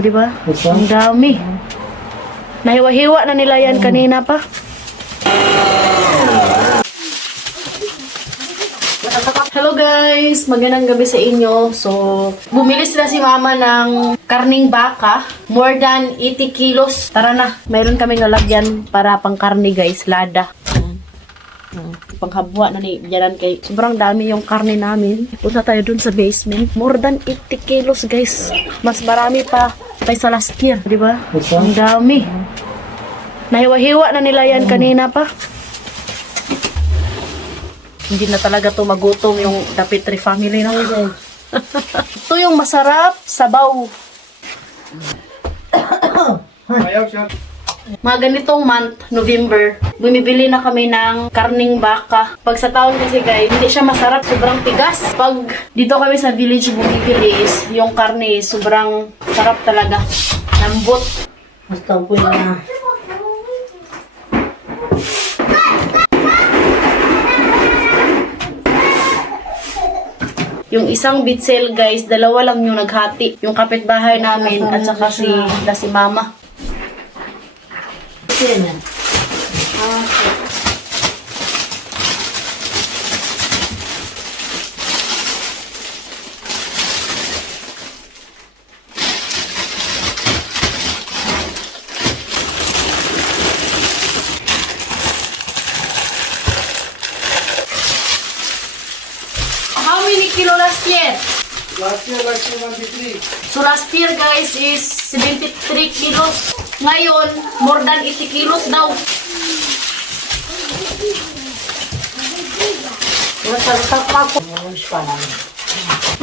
Di ba? Ang dami. Nahiwa-hiwa na nila yan kanina pa. Hello guys! Magandang gabi sa inyo. So, bumili sila si mama ng karning baka. More than 80 kilos. Tara na. Mayroon kaming lalagyan para pang karni guys. Lada. Panghabwa na ni Jaran kay sobrang dami yung karne namin. Punta tayo dun sa basement. More than 80 kilos guys. Mas marami pa kaysa last year. Di ba? Ang dami. Nahiwa-hiwa na nila yan kanina pa. Hindi na talaga to magutom yung Dapitri family na. Ito yung masarap sabaw. Mga ganitong month, November, bumibili na kami ng karning baka. Pag sa taon kasi guys, hindi siya masarap, sobrang tigas. Pag dito kami sa village bumibili is, yung karne sobrang sarap talaga. Lambot. Basta po na. Yung isang bitsel guys, dalawa lang yung naghati. Yung kapitbahay namin at saka si mama. Yan. How many kilo last year? Last year 73. So last year guys is 73 kilos. Ngayon, more than 80 kilos daw.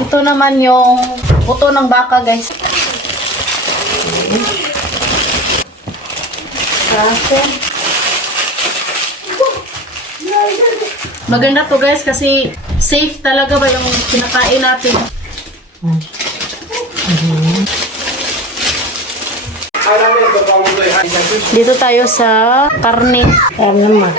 Ito naman yung buto ng baka guys. Maganda to guys kasi safe talaga ba yung kinakain natin. Dito tayo sa karne. Ayan naman.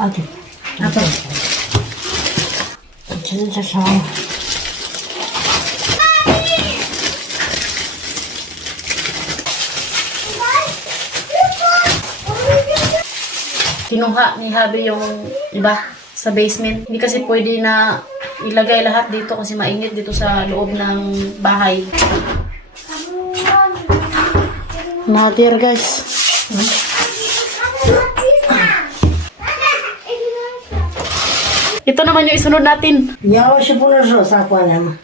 Ate. Ate. Ate sa Kinuha ni Habi yung iba sa basement. Hindi kasi pwede na ilagay lahat dito kasi mainit dito sa loob ng bahay. Nadir guys. Ito naman yung isunod natin. Ja się położę, zakładam.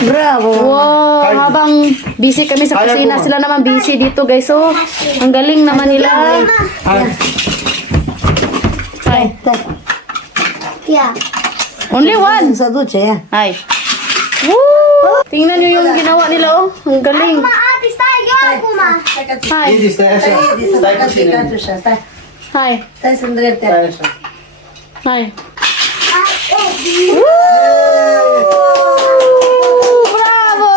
Bravo! Wow, habang busy kami sa kusina, sila naman busy dito guys. So, ang galing naman nila. Hi. Ja. Only one. Zaducie, ja. Hi. Woo! Tingnan nyo yung ginawa nila oh. Ang galing. Hi. Иди, стай, стай, Katusia, staj. Hi. Staj z Andrzejem. Hi. Woo! Bravo!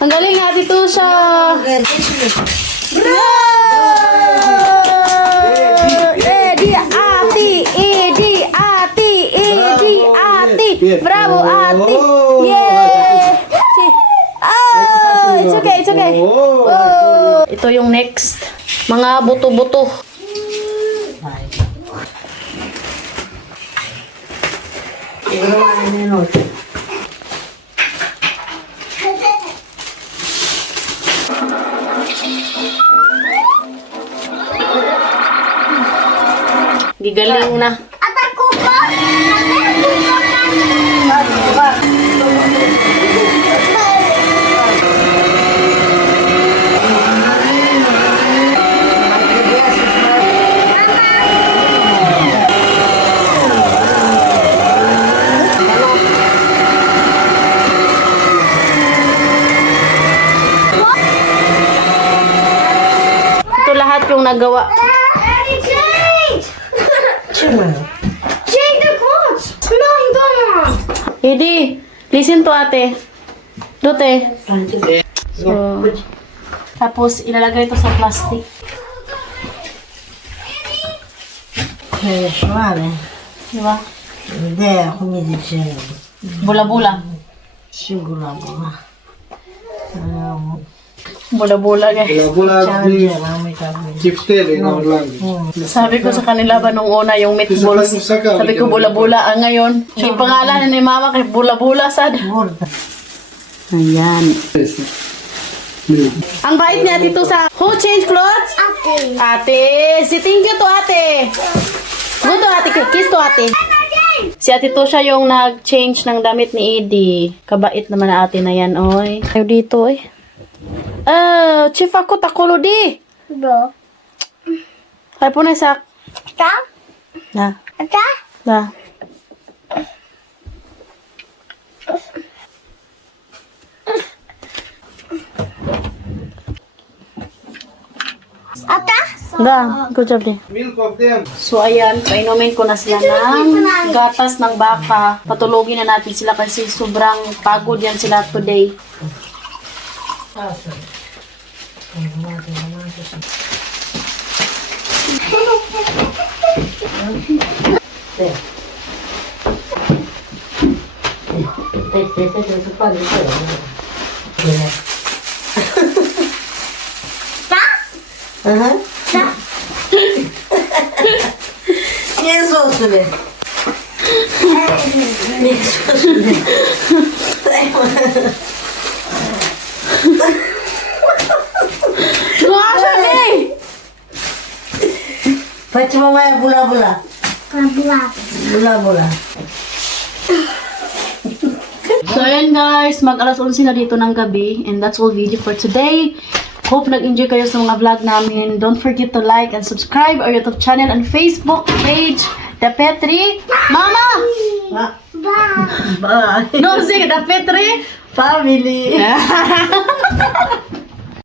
Ang galing nga dito siya. Bravo! Edi ati, edi ati, edi ati. Bravo ati. Yeah! Oh, it's okay, it's okay. Oh. Ito yung next. Mga buto-buto. Gigaling na. Ito lahat yung nagawa. Daddy, change! Change the clothes! No, you don't. Edi, listen to ate. Dute. So, tapos ilalagay ito sa plastic. Suave. Di ba? Idea, come dicevo. Bula-bula. Singula buona. Bula-bula guys. Bola chiftel in our language. Sabi ko sa kanila ba nung una yung meatballs. Sabi ko bula-bula. Ang ngayon, yung pangalan ni mama kay bula-bula sad. Ayan. Ang bait niya dito sa who change clothes? Ate. Ate, si thank you to ate. Go to ate, kiss to ate. Si ate to siya yung nag-change ng damit ni Eddie. Kabait naman na ate na yan, oy. Ayaw dito, oy. Chief ako, takulo di. Bro. Ay po na sak. Ata? Na, Ata? na. Ata? Da, good job di. Milk of them. So ayan, painumin ko na sila ng gatas ng baka. Patulogin na natin sila kasi sobrang pagod yan sila today. Che sosole? Facciamo mai bula bula. Bula bula. So ayan guys, mag alas 11 na dito ng gabi. And that's all video for today. Hope nag-enjoy kayo sa mga vlog namin. Don't forget to like and subscribe our YouTube channel and Facebook page, The Petri. Mama! Bye. No, sige, The Petri Family.